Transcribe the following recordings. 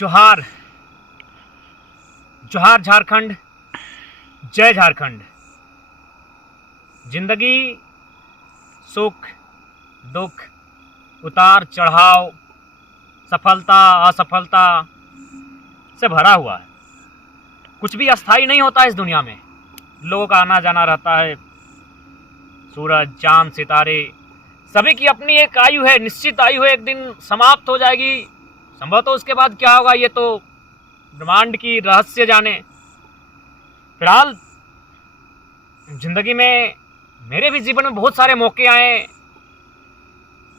जोहार जोहार झारखंड, जय झारखंड। जिंदगी सुख दुख, उतार चढ़ाव, सफलता असफलता से भरा हुआ है। कुछ भी अस्थाई नहीं होता इस दुनिया में। लोगों का आना जाना रहता है। सूरज चांद सितारे सभी की अपनी एक आयु है, निश्चित आयु है, एक दिन समाप्त हो जाएगी। संभवतः उसके बाद क्या होगा ये तो ब्रह्मांड की रहस्य जाने। फिलहाल जिंदगी में मेरे भी जीवन में बहुत सारे मौके आए,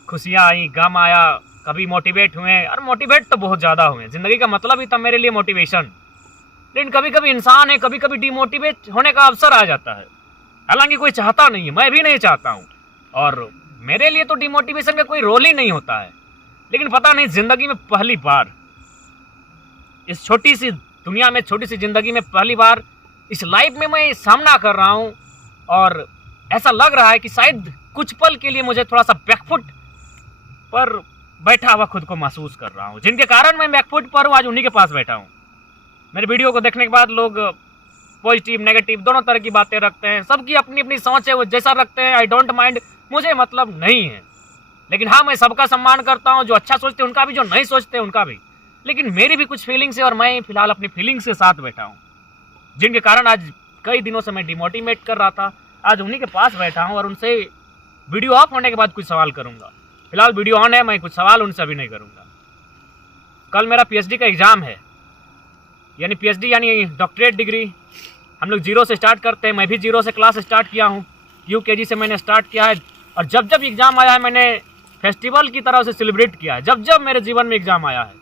खुशियाँ आई, गम आया, कभी मोटिवेट हुए और मोटिवेट तो बहुत ज़्यादा हुए। ज़िंदगी का मतलब ही था मेरे लिए मोटिवेशन। लेकिन कभी कभी इंसान है, कभी कभी डिमोटिवेट होने का अवसर आ जाता है। हालांकि कोई चाहता नहीं है, मैं भी नहीं चाहता हूँ, और मेरे लिए तो डिमोटिवेशन का कोई रोल ही नहीं होता है। लेकिन पता नहीं ज़िंदगी में पहली बार, इस छोटी सी दुनिया में, छोटी सी ज़िंदगी में पहली बार इस लाइफ में मैं सामना कर रहा हूँ, और ऐसा लग रहा है कि शायद कुछ पल के लिए मुझे थोड़ा सा बैकफुट पर बैठा हुआ खुद को महसूस कर रहा हूँ। जिनके कारण मैं बैकफुट पर हूँ, आज उन्हीं के पास बैठा हूँ। मेरे वीडियो को देखने के बाद लोग पॉजिटिव नेगेटिव दोनों तरह की बातें रखते हैं। सबकी अपनी अपनी सोच है, वो जैसा रखते हैं, आई डोंट माइंड, मुझे मतलब नहीं है। लेकिन हाँ, मैं सबका सम्मान करता हूँ, जो अच्छा सोचते हैं उनका भी, जो नहीं सोचते उनका भी। लेकिन मेरी भी कुछ फीलिंग्स है और मैं फिलहाल अपनी फीलिंग्स के साथ बैठा हूँ, जिनके कारण आज कई दिनों से मैं डिमोटिवेट कर रहा था। आज उन्हीं के पास बैठा हूँ और उनसे वीडियो ऑफ होने के बाद कुछ सवाल करूँगा। फिलहाल वीडियो ऑन है, मैं कुछ सवाल उनसे अभी नहीं करूँगा। कल मेरा पीएचडी का एग्ज़ाम है, यानी पीएचडी यानी डॉक्टरेट डिग्री। हम लोग जीरो से स्टार्ट करते हैं, मैं भी जीरो से क्लास स्टार्ट किया हूँ। यूकेजी से मैंने स्टार्ट किया है, और जब जब एग्ज़ाम आया है मैंने फेस्टिवल की तरह से सेलिब्रेट किया है। जब जब मेरे जीवन में एग्ज़ाम आया है,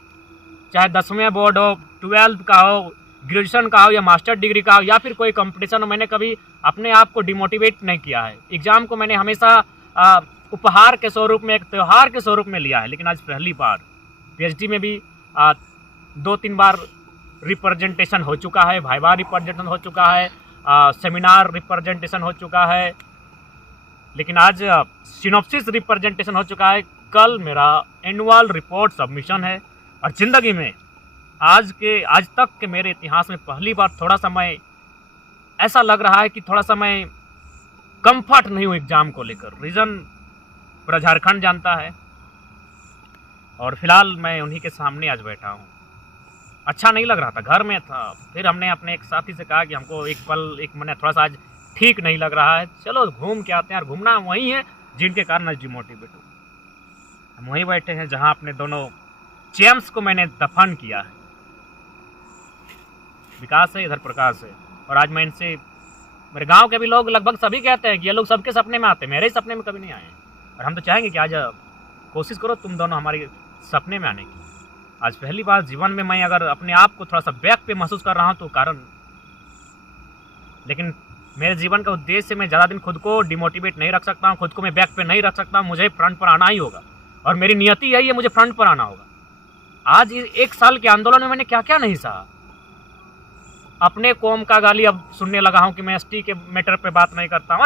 चाहे 10वीं बोर्ड हो, 12th का हो, ग्रेजुएशन का हो, या मास्टर डिग्री का हो, या फिर कोई कंपटीशन हो, मैंने कभी अपने आप को डिमोटिवेट नहीं किया है। एग्ज़ाम को मैंने हमेशा उपहार के स्वरूप में, एक त्यौहार के स्वरूप में लिया है। लेकिन आज पहली बार पीएचडी में भी 2-3 बार रिप्रेजेंटेशन हो चुका है, वाइवा रिप्रेजेंटेशन हो चुका है, सेमिनार रिप्रेजेंटेशन हो चुका है, लेकिन आज सिनॉप्सिस रिप्रेजेंटेशन हो चुका है। कल मेरा एनुअल रिपोर्ट सबमिशन है। और ज़िंदगी में आज तक के मेरे इतिहास में पहली बार थोड़ा सा मैं, ऐसा लग रहा है कि थोड़ा सा मैं कंफर्ट नहीं हूँ एग्ज़ाम को लेकर। रीज़न पूरा झारखंड जानता है, और फिलहाल मैं उन्हीं के सामने आज बैठा हूँ। अच्छा नहीं लग रहा था, घर में था। फिर हमने अपने एक साथी से कहा कि हमको एक महीने थोड़ा सा आज ठीक नहीं लग रहा है, चलो घूम के आते हैं। और घूमना वहीं है जिनके कारण आज डिमोटिवेट हूँ। हम वहीं बैठे हैं जहाँ अपने दोनों चैम्प्स को मैंने दफन किया है। विकास है, इधर प्रकाश है। और आज मैं इनसे, मेरे गांव के भी लोग लगभग सभी कहते हैं कि ये लोग सबके सपने में आते हैं, मेरे सपने में कभी नहीं आए हैं। और हम तो चाहेंगे कि आज कोशिश करो तुम दोनों हमारे सपने में आने की। आज पहली बार जीवन में मैं अगर अपने आप को थोड़ा सा बैक पे महसूस कर रहा हूँ तो कारण, लेकिन मेरे जीवन का उद्देश्य, मैं ज़्यादा दिन खुद को डिमोटिवेट नहीं रख सकता हूँ, खुद को मैं बैक पे नहीं रख सकता हूँ। मुझे फ्रंट पर आना ही होगा, और मेरी नियति यही है, मुझे फ्रंट पर आना होगा। आज इस 1 साल के आंदोलन में मैंने क्या क्या नहीं सहा। अपने कौम का गाली अब सुनने लगा हूँ कि मैं एसटी के मैटर पे बात नहीं करता हूँ।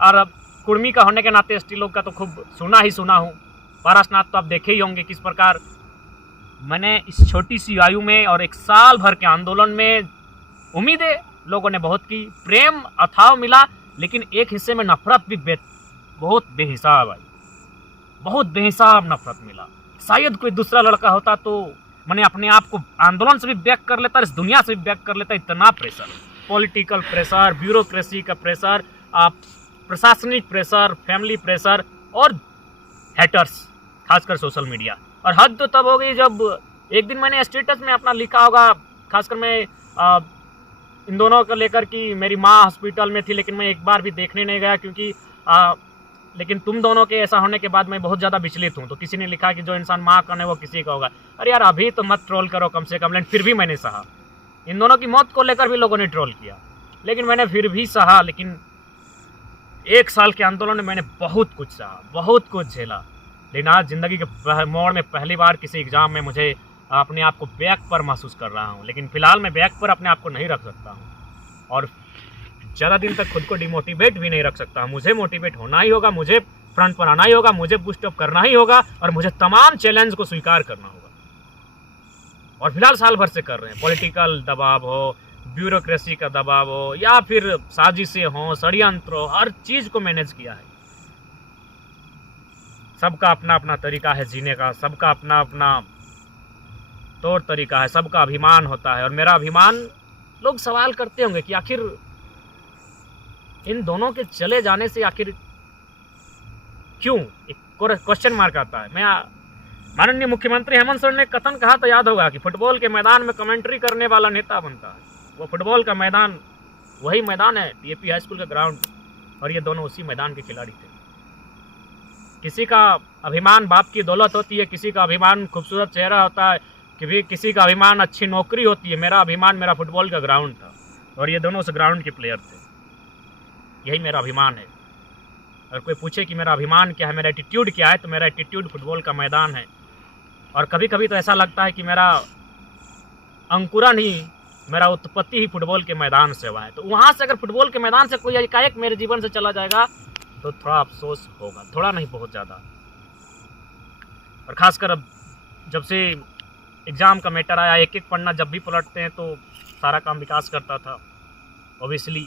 और अब कुर्मी का होने के नाते एसटी लोग का तो खूब सुना हूँ। पारसनाथ तो आप देखे ही होंगे किस प्रकार मैंने इस छोटी सी आयु में और 1 साल भर के आंदोलन में, उम्मीदें लोगों ने बहुत की, प्रेम अथाव मिला, लेकिन एक हिस्से में नफरत भी बहुत बेहिसाब आई, बहुत बेहिसाब नफरत मिला। शायद कोई दूसरा लड़का होता तो मैंने अपने आप को आंदोलन से भी बैक कर लेता, इस दुनिया से भी बैक कर लेता। इतना प्रेशर, पॉलिटिकल प्रेशर, ब्यूरोक्रेसी का प्रेशर, प्रशासनिक प्रेशर, फैमिली प्रेशर, और हैटर्स, खासकर सोशल मीडिया। और हद तो तब हो गई जब एक दिन मैंने स्टेटस में अपना लिखा होगा, खासकर मैं इन दोनों को लेकर कि मेरी माँ हॉस्पिटल में थी, लेकिन मैं एक बार भी देखने नहीं गया, क्योंकि लेकिन तुम दोनों के ऐसा होने के बाद मैं बहुत ज़्यादा विचलित हूँ। तो किसी ने लिखा कि जो इंसान माँ का नहीं वो किसी का होगा। अरे यार, अभी तो मत ट्रोल करो कम से कम। लेकिन फिर भी मैंने सहा। इन दोनों की मौत को लेकर भी लोगों ने ट्रोल किया, लेकिन मैंने फिर भी सहा। लेकिन 1 साल के आंदोलन में मैंने बहुत कुछ सहा, बहुत कुछ झेला। लेकिन आज ज़िंदगी के मोड़ में पहली बार किसी एग्ज़ाम में मुझे अपने आप को बैक पर महसूस कर रहा हूँ। लेकिन फ़िलहाल मैं बैक पर अपने आप को नहीं रख सकता हूँ, और ज़्यादा दिन तक खुद को डिमोटिवेट भी नहीं रख सकता। मुझे मोटिवेट होना ही होगा, मुझे फ्रंट पर आना ही होगा, मुझे बूस्ट अप करना ही होगा, और मुझे तमाम चैलेंज को स्वीकार करना होगा। और फिलहाल साल भर से कर रहे हैं। पॉलिटिकल दबाव हो, ब्यूरोक्रेसी का दबाव हो, या फिर साजिशें हों, षड्यंत्र हो, हर चीज़ को मैनेज किया है। सबका अपना अपना तरीका है जीने का, सबका अपना अपना तौर तरीका है, सबका अभिमान होता है। और मेरा अभिमान, लोग सवाल करते होंगे कि आखिर इन दोनों के चले जाने से आखिर क्यों, एक क्वेश्चन मार्क आता है। मैं माननीय मुख्यमंत्री हेमंत सोरेन ने कथन कहा तो याद होगा कि फुटबॉल के मैदान में कमेंट्री करने वाला नेता बनता है। वो फुटबॉल का मैदान वही मैदान है, टीएपी हाई स्कूल का ग्राउंड, और ये दोनों उसी मैदान के खिलाड़ी थे। किसी का अभिमान बाप की दौलत होती है, किसी का अभिमान खूबसूरत चेहरा होता है, किसी का अभिमान अच्छी नौकरी होती है। मेरा अभिमान मेरा फुटबॉल का ग्राउंड था, और ये दोनों उस ग्राउंड के प्लेयर थे। यही मेरा अभिमान है। अगर कोई पूछे कि मेरा अभिमान क्या है, मेरा एटीट्यूड क्या है, तो मेरा एटीट्यूड फुटबॉल का मैदान है। और कभी कभी तो ऐसा लगता है कि मेरा अंकुरन ही, मेरा उत्पत्ति ही फुटबॉल के मैदान से हुआ है। तो वहाँ से अगर फुटबॉल के मैदान से कोई एकाएक मेरे जीवन से चला जाएगा तो थोड़ा अफसोस होगा, थोड़ा नहीं बहुत ज़्यादा। और ख़ासकर अब जब से एग्ज़ाम का मैटर आया, एक एक पन्ना जब भी पलटते हैं तो सारा काम विकास करता था ओबियसली।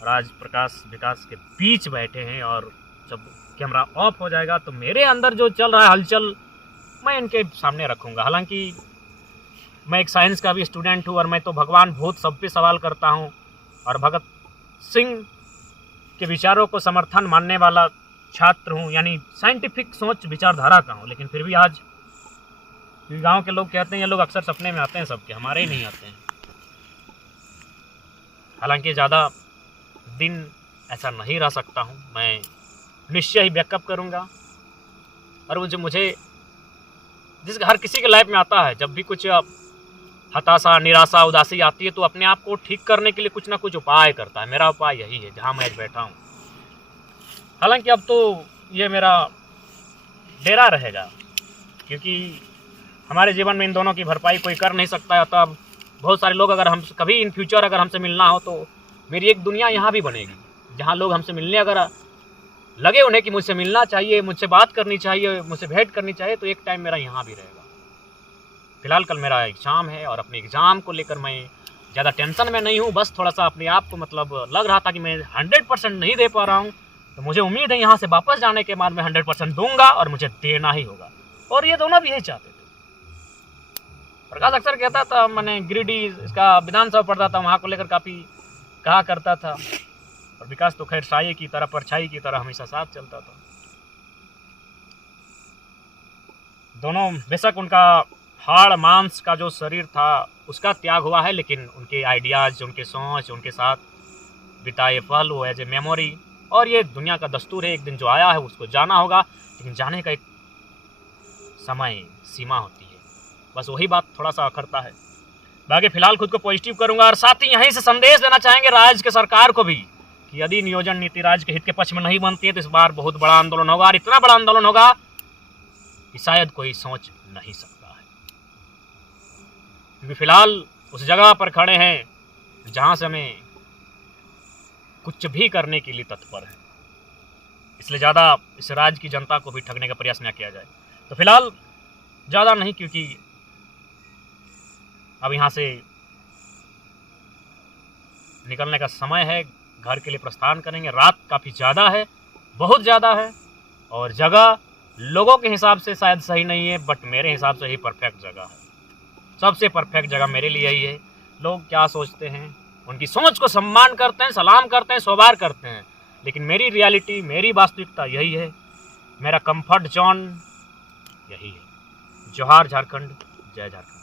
और आज प्रकाश विकास के बीच बैठे हैं, और जब कैमरा ऑफ हो जाएगा तो मेरे अंदर जो चल रहा है हलचल मैं इनके सामने रखूँगा। हालांकि मैं एक साइंस का भी स्टूडेंट हूँ, और मैं तो भगवान भूत सब पे सवाल करता हूँ, और भगत सिंह के विचारों को समर्थन मानने वाला छात्र हूँ, यानी साइंटिफिक सोच विचारधारा का हूँ। लेकिन फिर भी आज गांव के लोग कहते हैं ये लोग अक्सर सपने में आते हैं सबके, हमारे ही नहीं आते हैं। हालांकि ज़्यादा दिन ऐसा नहीं रह सकता हूँ, मैं निश्चय ही बैकअप करूँगा। और मुझे जिस हर किसी के लाइफ में आता है, जब भी कुछ हताशा, निराशा, उदासी आती है तो अपने आप को ठीक करने के लिए कुछ ना कुछ उपाय करता है। मेरा उपाय यही है जहाँ मैं आज बैठा हूँ। हालांकि अब तो ये मेरा डेरा रहेगा, क्योंकि हमारे जीवन में इन दोनों की भरपाई कोई कर नहीं सकता है। तो अब बहुत सारे लोग अगर हम कभी इन फ्यूचर अगर हमसे मिलना हो तो मेरी एक दुनिया यहाँ भी बनेगी, जहाँ लोग हमसे मिलने अगर लगे उन्हें कि मुझसे मिलना चाहिए, मुझसे बात करनी चाहिए, मुझसे भेंट करनी चाहिए, तो एक टाइम मेरा यहाँ भी रहेगा। फिलहाल कल मेरा एग्ज़ाम है, और अपने एग्ज़ाम को लेकर मैं ज़्यादा टेंशन में नहीं हूँ। बस थोड़ा सा अपने आप को मतलब लग रहा था कि मैं 100% नहीं दे पा रहा हूँ, तो मुझे उम्मीद है यहाँ से वापस जाने के बाद मैं 100% दूंगा, और मुझे देना ही होगा। और ये दोनों भी यही चाहते थे। प्रकाश अक्सर कहता था, मैंने गिरिडीह इसका विधानसभा पढ़ता था, वहाँ को लेकर काफ़ी कहा करता था, और विकास तो खैर साये की तरह, परछाई की तरह हमेशा साथ चलता था। दोनों बेशक उनका हाड़ मांस का जो शरीर था उसका त्याग हुआ है, लेकिन उनके आइडियाज़, उनके सोच, उनके साथ बिताए पल वो एज ए मेमोरी। और ये दुनिया का दस्तूर है, एक दिन जो आया है उसको जाना होगा, लेकिन जाने का एक समय सीमा होती है। बस वही बात थोड़ा सा अखरता है। बाकी फिलहाल खुद को पॉजिटिव करूंगा, और साथ ही यहीं से संदेश देना चाहेंगे राज्य के सरकार को भी कि यदि नियोजन नीति राज्य के हित के पक्ष में नहीं बनती है तो इस बार बहुत बड़ा आंदोलन होगा, और इतना बड़ा आंदोलन होगा कि शायद कोई सोच नहीं सकता है। क्योंकि फिलहाल उस जगह पर खड़े हैं जहां से हमें कुछ भी करने के लिए तत्पर है, इसलिए ज़्यादा इस राज्य की जनता को भी ठगने का प्रयास न किया जाए। तो फिलहाल ज़्यादा नहीं, क्योंकि अब यहाँ से निकलने का समय है, घर के लिए प्रस्थान करेंगे। रात काफ़ी ज़्यादा है, बहुत ज़्यादा है, और जगह लोगों के हिसाब से शायद सही नहीं है, बट मेरे हिसाब से ही परफेक्ट जगह है। सबसे परफेक्ट जगह मेरे लिए यही है। लोग क्या सोचते हैं, उनकी सोच को सम्मान करते हैं, सलाम करते हैं, सोबार करते हैं, लेकिन मेरी रियलिटी, मेरी वास्तविकता यही है, मेरा कंफर्ट जोन यही है। जोहार झारखंड, जय झारखंड।